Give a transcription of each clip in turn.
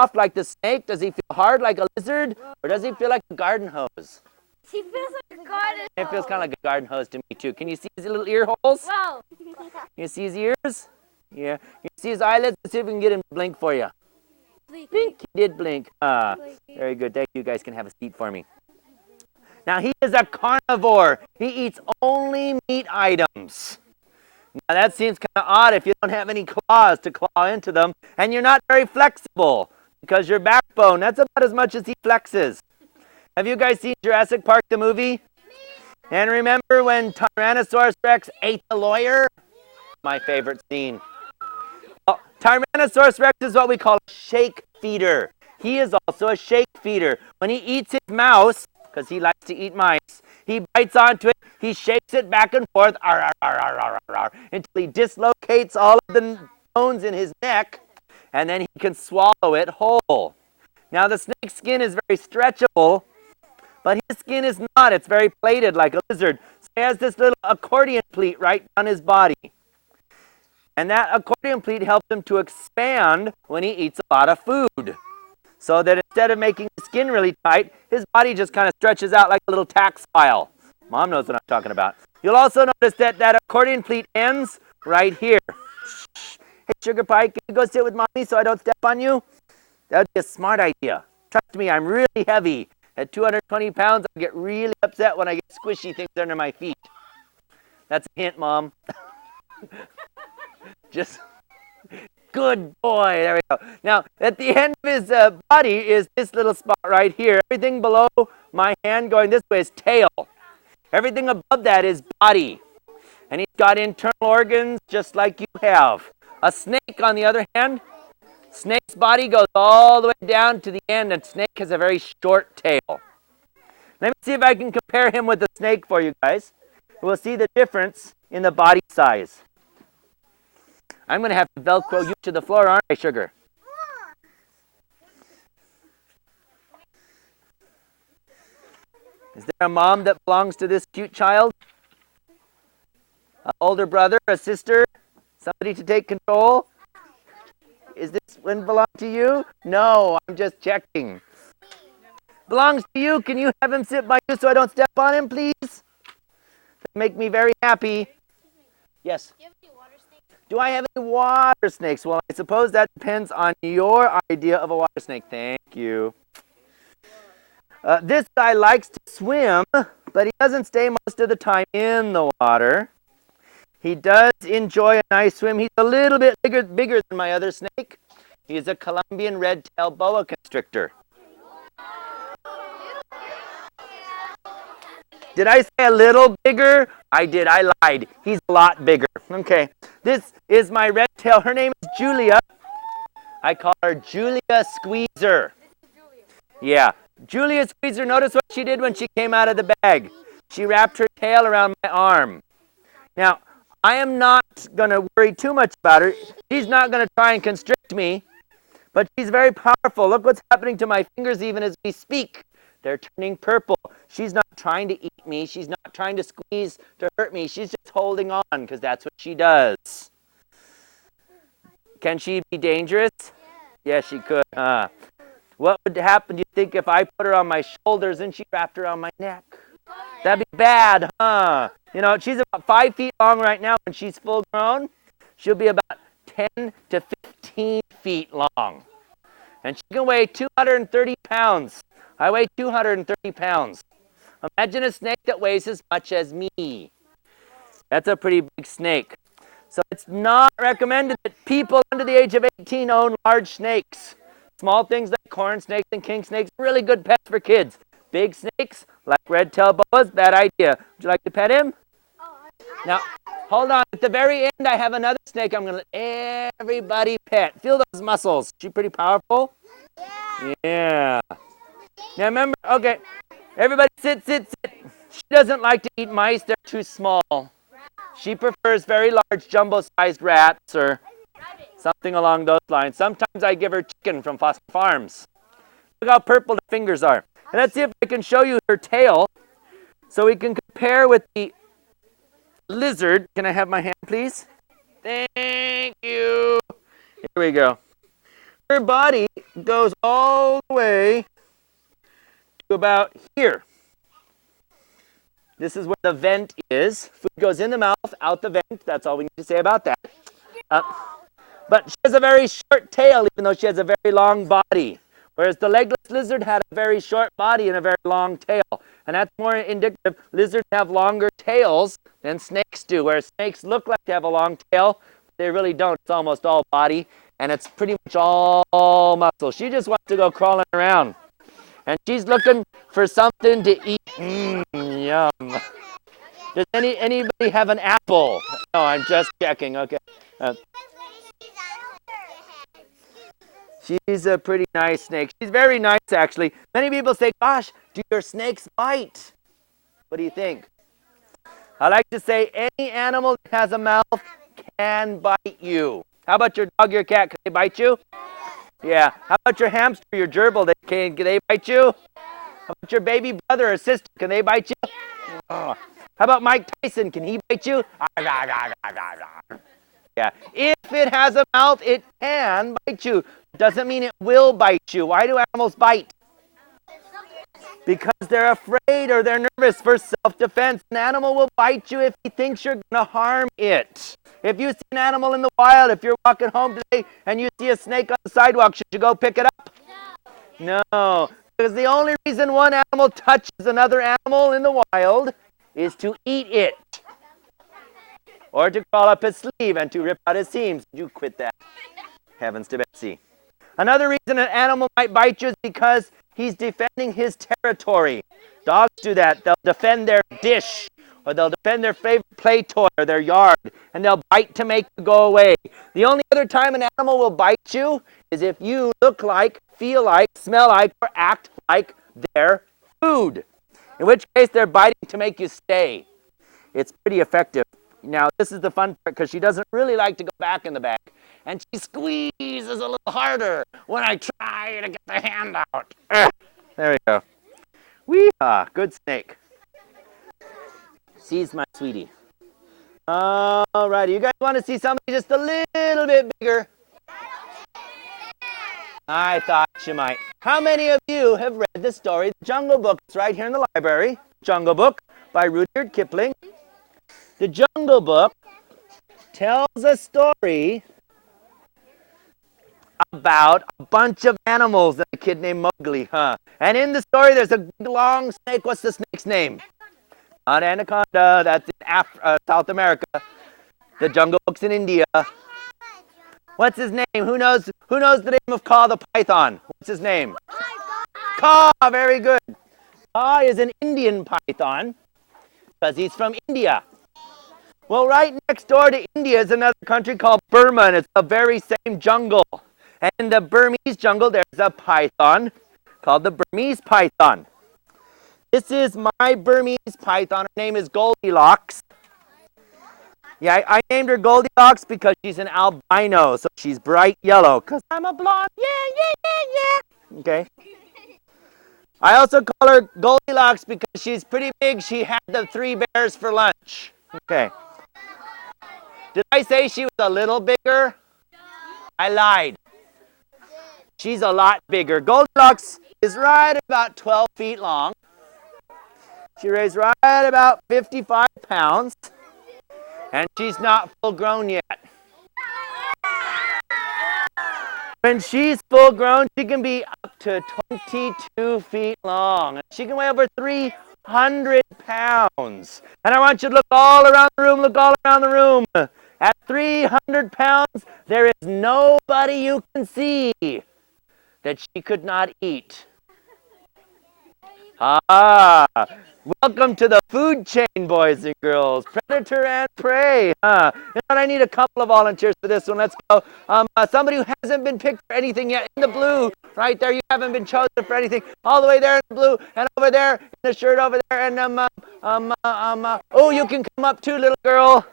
soft like the snake? Does he feel hard like a lizard? Or does he feel like a garden hose? He feels like a garden hose. It feels kind of like a garden hose to me too. Can you see his little ear holes? Wow. Can you see his ears? Yeah. Can you see his eyelids? Let's see if we can get him to blink for you. Blink. Blink. He did blink. Very good. Thank you. You guys can have a seat for me. Now he is a carnivore. He eats only meat items. Now that seems kind of odd if you don't have any claws to claw into them, and you're not very flexible because your backbone, that's about as much as he flexes. Have you guys seen Jurassic Park, the movie? And remember when Tyrannosaurus Rex ate the lawyer? My favorite scene. Well, Tyrannosaurus Rex is what we call a shake feeder. He is also a shake feeder. When he eats his mouse, because he likes to eat mice, he bites onto it, he shakes it back and forth until he dislocates all of the bones in his neck, and then he can swallow it whole. Now the snake's skin is very stretchable, but his skin is not. It's very plated like a lizard. So he has this little accordion pleat right down his body. And that accordion pleat helps him to expand when he eats a lot of food. So that instead of making his skin really tight, his body just kind of stretches out like a little tax file. Mom knows what I'm talking about. You'll also notice that that accordion pleat ends right here. Hey, Sugar Pie, can you go sit with Mommy so I don't step on you? That would be a smart idea. Trust me, I'm really heavy. At 220 pounds, I get really upset when I get squishy things under my feet. That's a hint, Mom. Just good boy. There we go. Now, at the end of his body is this little spot right here. Everything below my hand going this way is tail. Everything above that is body. And he's got internal organs just like you have. A snake, on the other hand, snake's body goes all the way down to the end, and snake has a very short tail. Let me see if I can compare him with a snake for you guys. We'll see the difference in the body size. I'm going to have to Velcro you to the floor, aren't I, Sugar? Is there a mom that belongs to this cute child? An older brother, a sister, somebody to take control? Is this one belong to you? No, I'm just checking. Belongs to you. Can you have him sit by you so I don't step on him, please? That make me very happy. Yes? Do you have any water snakes? Do I have any water snakes? Well, I suppose that depends on your idea of a water snake. Thank you. This guy likes to swim, but he doesn't stay most of the time in the water. He does enjoy a nice swim. He's a little bit bigger than my other snake. He's a Colombian red-tailed boa constrictor. Did I say a little bigger? I did. I lied. He's a lot bigger. Okay. This is my red tail. Her name is Julia. I call her Julia Squeezer. Yeah. Julia Squeezer, notice what she did when she came out of the bag. She wrapped her tail around my arm. Now, I am not going to worry too much about her. She's not going to try and constrict me, but she's very powerful. Look what's happening to my fingers even as we speak. They're turning purple. She's not trying to eat me. She's not trying to squeeze to hurt me. She's just holding on because that's what she does. Can she be dangerous? Yes, she could. What would happen, do you think, if I put her on my shoulders and she wrapped around my neck? That'd be bad, huh? You know, she's about 5 feet long right now. When she's full grown, she'll be about 10 to 15 feet long. And she can weigh 230 pounds. I weigh 230 pounds. Imagine a snake that weighs as much as me. That's a pretty big snake. So it's not recommended that people under the age of 18 own large snakes. Small things like corn snakes and king snakes, really good pets for kids. Big snakes, like red-tailed boas, bad idea. Would you like to pet him? Now, hold on. At the very end, I have another snake I'm going to let everybody pet. Feel those muscles. Is she pretty powerful? Yeah. Now remember, okay, everybody sit. She doesn't like to eat mice. They're too small. She prefers very large, jumbo-sized rats or something along those lines. Sometimes I give her chicken from Foster Farms. Look how purple the fingers are. And let's see if I can show you her tail so we can compare with the lizard. Can I have my hand, please? Thank you. Here we go. her body goes all the way to about here. This is where the vent is. Food goes in the mouth, out the vent. That's all we need to say about that. But she has a very short tail, even though she has a very long body. Whereas the legless lizard had a very short body and a very long tail. And that's more indicative. Lizards have longer tails than snakes do, whereas snakes look like they have a long tail. But they really don't. It's almost all body, and it's pretty much all muscle. She just wants to go crawling around. And she's looking for something to eat. Yum. Does anybody have an apple? No, I'm just checking. Okay. She's a pretty nice snake. She's very nice, actually. Many people say, gosh, do your snakes bite? What do you think? I like to say any animal that has a mouth can bite you. How about your dog, your cat? Can they bite you? Yeah. How about your hamster, your gerbil? Can they bite you? How about your baby brother or sister? Can they bite you? Oh. How about Mike Tyson? Can he bite you? Yeah. If it has a mouth, it can bite you. Doesn't mean it will bite you. Why do animals bite? Because they're afraid or they're nervous for self-defense. An animal will bite you if he thinks you're going to harm it. If you see an animal in the wild, if you're walking home today and you see a snake on the sidewalk, should you go pick it up? No. Because the only reason one animal touches another animal in the wild is to eat it. Or to crawl up his sleeve and to rip out his seams. You quit that. Heavens to Betsy. Another reason an animal might bite you is because he's defending his territory. Dogs do that. They'll defend their dish, or they'll defend their favorite play toy or their yard, and they'll bite to make you go away. The only other time an animal will bite you is if you look like, feel like, smell like, or act like their food. In which case they're biting to make you stay. It's pretty effective. Now, this is the fun part because she doesn't really like to go back in the bag. And she squeezes a little harder when I try to get the hand out. There we go. Wee-haw, good snake. She's my sweetie. All righty, you guys want to see somebody just a little bit bigger? I thought you might. How many of you have read the story, The Jungle Book? It's right here in the library. Jungle Book by Rudyard Kipling. The Jungle Book tells a story about a bunch of animals and a kid named Mowgli, And in the story, there's a big, long snake. What's the snake's name? Not anaconda. That's in South America. The Jungle Book's in India. What's his name? Who knows the name of Kaa the python? What's his name? Kaa. Very good. Kaa is an Indian python because he's from India. Well, right next door to India is another country called Burma, and it's the very same jungle. And in the Burmese jungle, there's a python called the Burmese python. This is my Burmese python. Her name is Goldilocks. Yeah, I named her Goldilocks because she's an albino, so she's bright yellow. Because I'm a blonde. Yeah. Okay. I also call her Goldilocks because she's pretty big. She had the 3 bears for lunch. Okay. Did I say she was a little bigger? I lied. She's a lot bigger. Goldilocks is right about 12 feet long. She weighs right about 55 pounds. And she's not full grown yet. When she's full grown, she can be up to 22 feet long. And she can weigh over 300 pounds. And I want you to look all around the room, look all around the room. At 300 pounds, there is nobody you can see that she could not eat. Welcome to the food chain, boys and girls. Predator and prey. You know what? I need a couple of volunteers for this one. Let's go. Somebody who hasn't been picked for anything yet. In the blue, right there. You haven't been chosen for anything. All the way there in the blue, and over there in the shirt over there. And oh, you can come up too, little girl.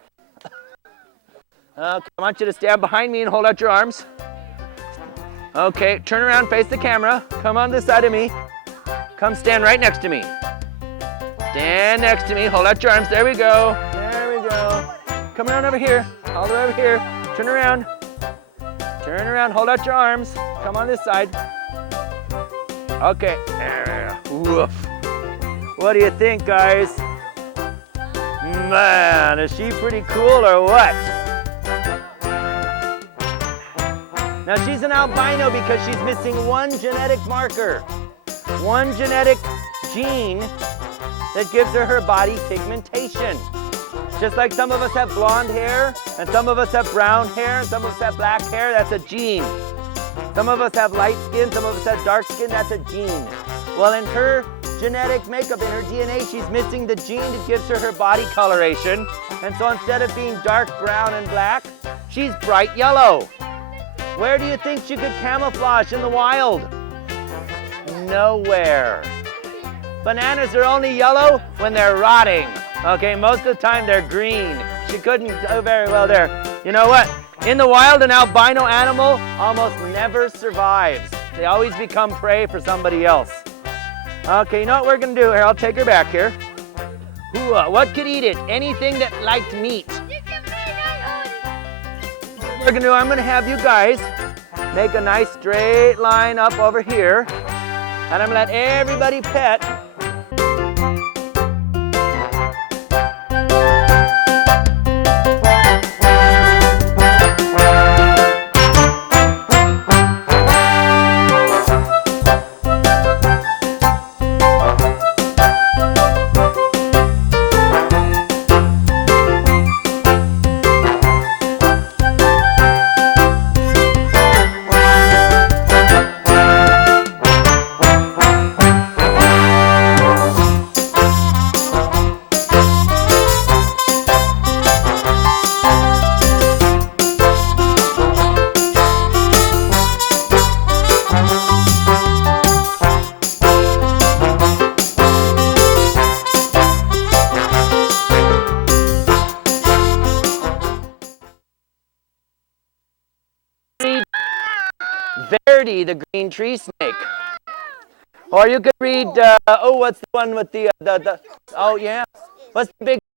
I want you to stand behind me and hold out your arms. Okay, turn around, face the camera. Come on this side of me. Come stand right next to me. Stand next to me. Hold out your arms. There we go. There we go. Come around over here. All the way over here. Turn around. Turn around, hold out your arms. Come on this side. Okay. Woof. What do you think, guys? Man, is she pretty cool or what? Now she's an albino because she's missing one genetic marker. One genetic gene that gives her body pigmentation. Just like some of us have blonde hair, and some of us have brown hair, and some of us have black hair, that's a gene. Some of us have light skin, some of us have dark skin, that's a gene. Well, in her genetic makeup, in her DNA, she's missing the gene that gives her body coloration. And so instead of being dark brown and black, she's bright yellow. Where do you think she could camouflage in the wild? Nowhere. Bananas are only yellow when they're rotting. Okay, most of the time they're green. She couldn't do very well there. You know what? In the wild, an albino animal almost never survives. They always become prey for somebody else. Okay, you know what we're gonna do here? I'll take her back here. Ooh, what could eat it? Anything that liked meat. What we're gonna do, I'm gonna have you guys make a nice straight line up over here. And I'm gonna let everybody pet. Verdi, the green tree snake. Or you could read, what's the one with the oh yeah, what's the big